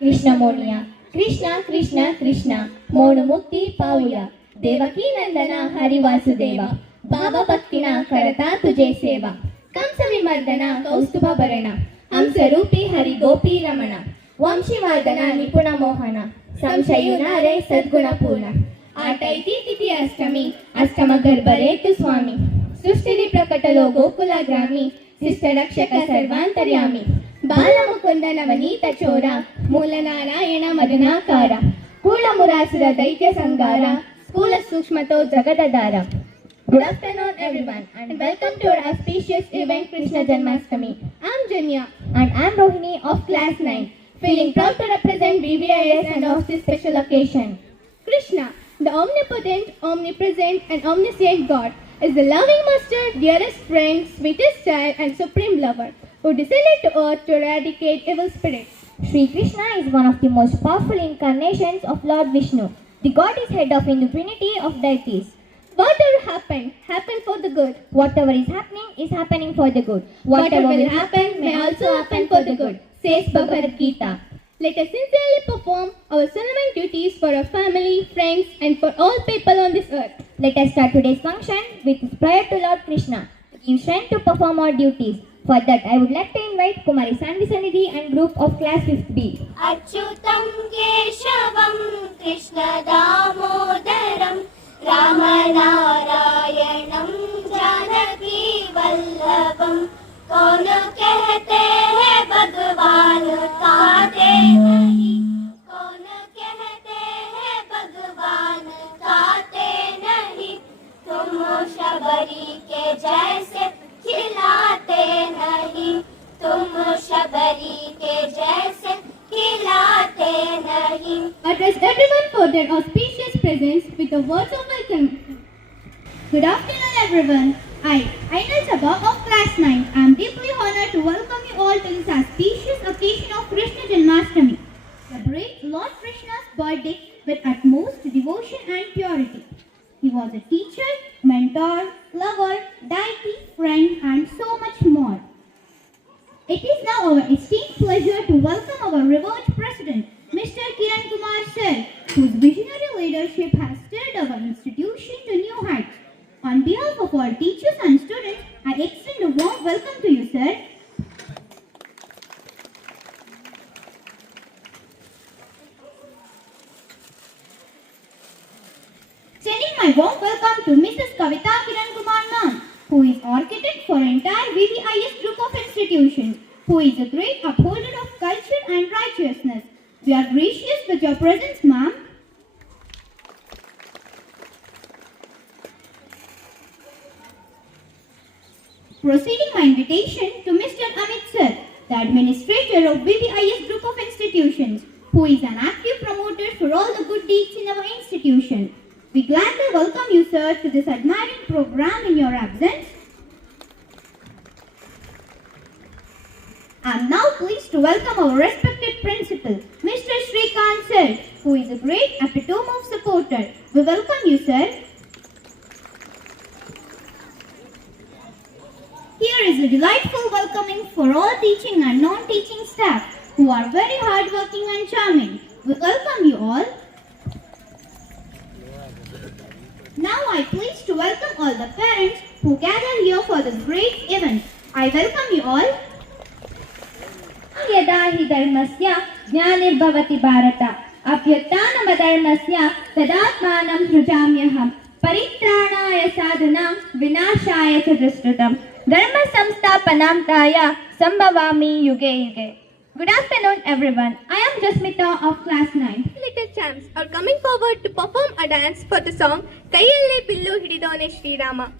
कृष्ण मोनिया कृष्ण कृष्ण कृष्ण मोनु मुक्ति पाऊया देवकी नंदना हरि वासुदेवा भाव भक्तिना करता तुझे सेवा कंस विमर्दना कौस्तुभ भरण हंसरूपी हरि गोपी रमण वंशीवर्धन निपुण मोहन संशयुनारे सद्गुण पूर्ण आटैति तिथि अष्टमी अष्टम गर्भरेतु स्वामी सृष्टि प्रकटलो गोकुल ग्रामी शिष्ट रक्षक सर्वांतर्यामी बालमुकुंद नवनीत चोर मूल नारायण मदनाकार कूल मुरासुर दैत्य संगार स्थूल सूक्ष्मतो जगदधार. Good afternoon everyone and welcome to our auspicious event Krishna Janmashtami. I am Janya and I am Rohini of class 9 feeling proud to represent BVIS and of this special occasion. Krishna, the omnipotent, omnipresent and omniscient God is the loving master, dearest friend, sweetest child and supreme lover who descended to earth to eradicate evil spirits. Sri Krishna is one of the most powerful incarnations of Lord Vishnu. The God is head of Hindu trinity of deities. Whatever happened for the good. Whatever is happening for the good. Whatever will happen may also happen for the good, says Bhagavad Gita. Let us sincerely perform our solemn duties for our family, friends and for all people on this earth. Let us start today's function with prayer to Lord Krishna to give strength to perform our duties. For that, I would like to invite Kumari Sanvi Sanidhi and group of class 5th B. Achyutam Keshavam Krishna Damodaram Ramanarayanam Janaki Vallabham कौन कहते हैं भगवान काते नहीं कौन कहते हैं भगवान काते नहीं तुम शबरी के जैसे खिलाते नहीं तुम शबरी के जैसे खिलाते नहीं. Address everyone for their auspicious presence with the words of welcome. Good afternoon everyone. I, Ainul Sabha of class 9, am deeply honored to welcome you all to this auspicious occasion of Krishna Janmashtami. Celebrate Lord Krishna's birthday with utmost devotion and purity. He was a teacher, mentor, lover, deity, friend and so much more. It is now our esteemed pleasure to welcome our revered President, Mr. Kiran Kumar Sir, whose visionary leadership has stirred our institution to new heights. On behalf of all teachers and students, I extend a warm welcome to you, sir. Sending my warm welcome to Mrs. Kavita Kiran Kumar Ma'am, who is architect for entire VVIS group of institutions, who is a great upholder of culture and righteousness. We are gracious with your presence, ma'am. Proceeding my invitation to Mr. Amit Sir, the administrator of VVIS group of institutions, who is an active promoter for all the good deeds in our institution. We gladly welcome you, sir, to this admiring program in your absence. I am now pleased to welcome our respected principal, Mr. Srikant Sir, who is a great epitome of supporter. We welcome you, sir. Here is a delightful welcoming for all teaching and non-teaching staff who are very hardworking and charming. We welcome you all. Now I am pleased to welcome all the parents who gather here for this great event. I welcome you all. यदा हि धर्मस्य ज्ञानिर्भवति भारत अभ्युत्थानमधर्मस्य तदात्मानं सृजाम्यहं परित्राणाय साधनां विनाशाय च दुष्कृतं धर्म संस्थापनार्थाय संभवामि युगे युगे. Good afternoon everyone. I am Jasmita of class 9. Little champs are coming forward to perform a dance for the song Kayalle Billu Hididone Shri Rama.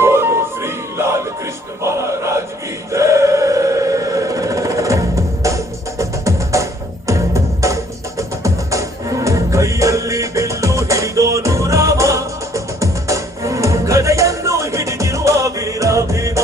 बोलो श्री लाल कृष्ण महाराज की जय. ಕೈಯಲ್ಲಿ ಬಿಲ್ಲು ಹಿಡಿದೋನು ರಾಮ ಗದೆಯನ್ನು ಹಿಡಿದಿರುವ ವೀರ ಭೀಮ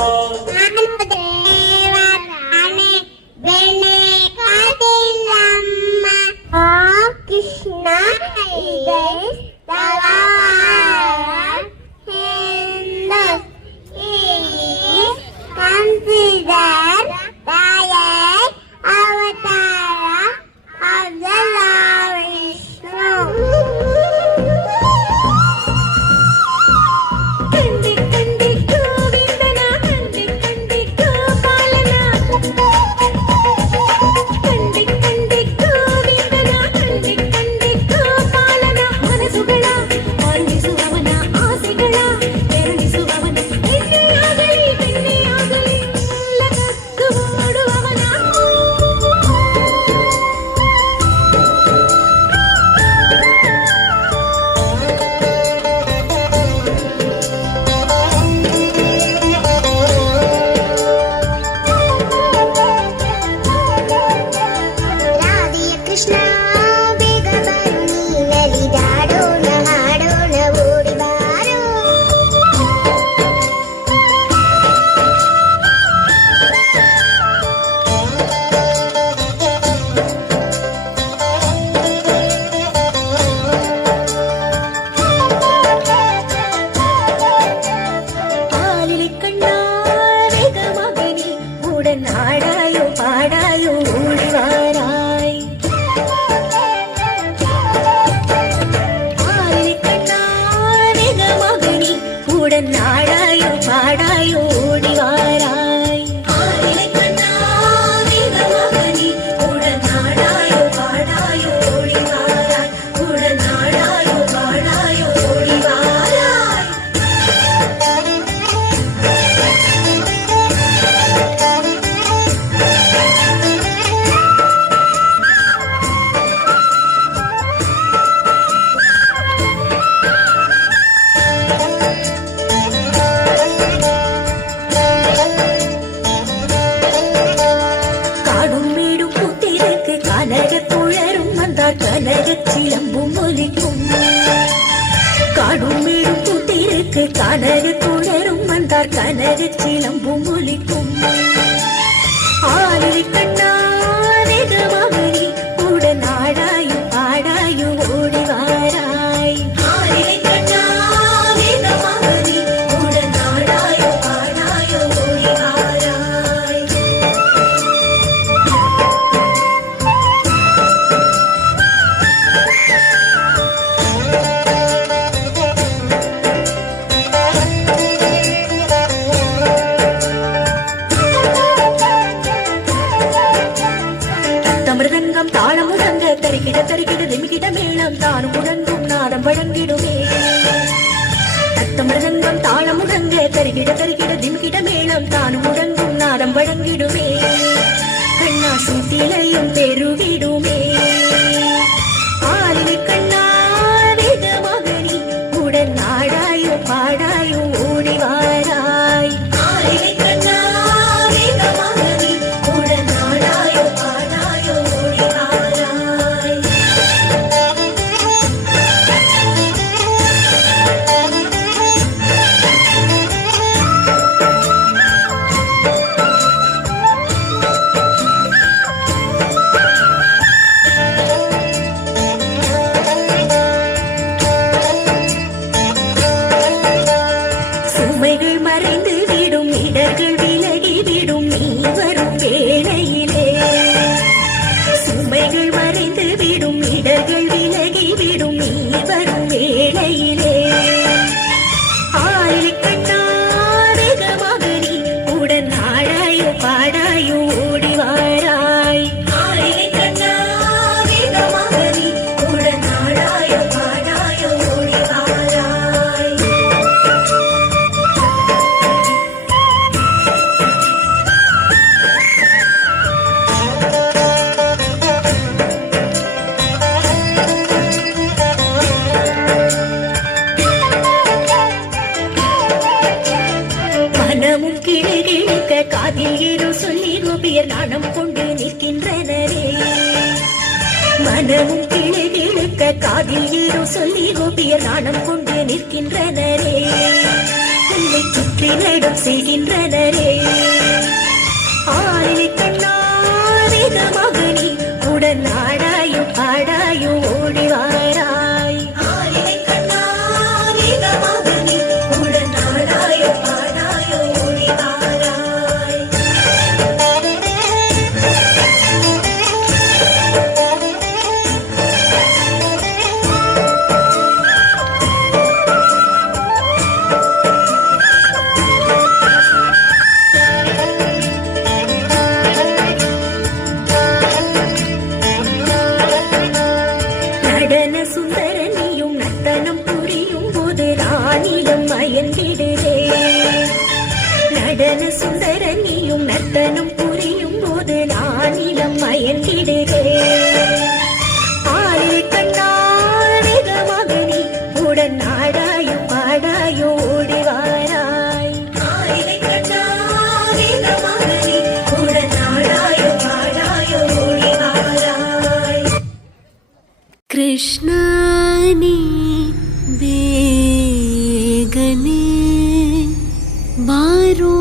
காடும் வீடும் பூத்திருக்கு கனகு குளரும் வந்தார் கனகு சிலம்பும் ஒலிக்கும் ஆலிரி கண்ணா வேகமாகரி உடன் ஆடாயும் ஆடாயும் ஓடி வாராய் ஆலிரி கண்ணா வேகமாகரி உடன் ஆடாயும் ஆடாயும் ஓடி வாராய் தமிழங்கம் தாளம் முழங்க தருகிட தருகிட திமிகிட மேளம் தானும் முழங்கும் நாதம் வழங்கிடுமே தமிழங்கம் தாளம் முழங்க தருகிட தருகிட திமிகிட மேளம் தானும் முழங்கும் நாதம் வழங்கிடுமே கண்ணா சூத்திலையும் பெருவிடுமே ஆலினை கண்ணா வேகமகனி உடன் ஆடாயும் பாடாயும் ஓடி வாராய் ஆலினை கண்ணா வேகமகனி உடன் ஆடாயும் பாடாயும் ஓடி வாராய் சுமைகள் மறைந்து விடும் இடர்கள் விலகி விடும் நீ வரும் வேளையிலே சுமைகள் மறைந்து விடும் இடர்கள் விலகி விடும் நீ வரும் வேளையிலே ஆலிலை கண்ணா வேகமகனி உடன் ஆடாயும் பாடாயும் ஓடி வாராய் ஆலிலை கண்ணா வேகமகனி உடன் ஆடாயும் பாடாயும் ஓடி வாராய் மனமும் கிழகிழக்க காதில் ஏதோ சொல்லி கோபியர் நாணம் கொண்டு நிற்கின்றனரே மனமும் கிழகிழக்க காதில் ஏதோ சொல்லி கோபியர் நாணம் கொண்டு நிற்கின்றனரே உன்னை சுற்றி நடும் செய்கின்றனரே ஆலிலை கண்ணா வேகமகனி உடன் ஆடாயும் ஆடாயும் ஓடி வாராய் ஆலிலை கண்ணா வேகமகனி உடன் ஆடாயும் ஆடாயும் ஓடி வாராய் நடன சுந்தரனியும் நர்த்தனம் புரியும் போது ராணிலம் மயந்திடுதே நடன சுந்தரனியும் நர்த்தனம் புரியும் போது ராணிலம் மயந்திடுதே ஆலிலை கண்ணா வேகமகனி உடன் ஆடாயும் பாடாயும் ஓடி வாராய் ஆலிலை கண்ணா வேகமகனி உடன் ஆடாயும் பாடாயும் ஓடி வாராய் कृष्णानी बेगने बारो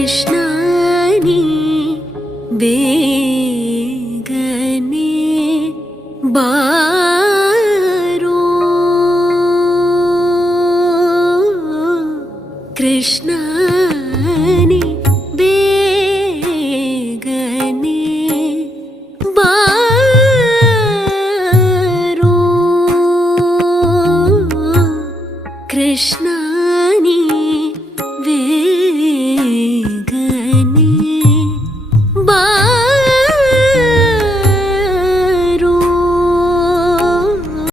कृष्णानी बेगने बा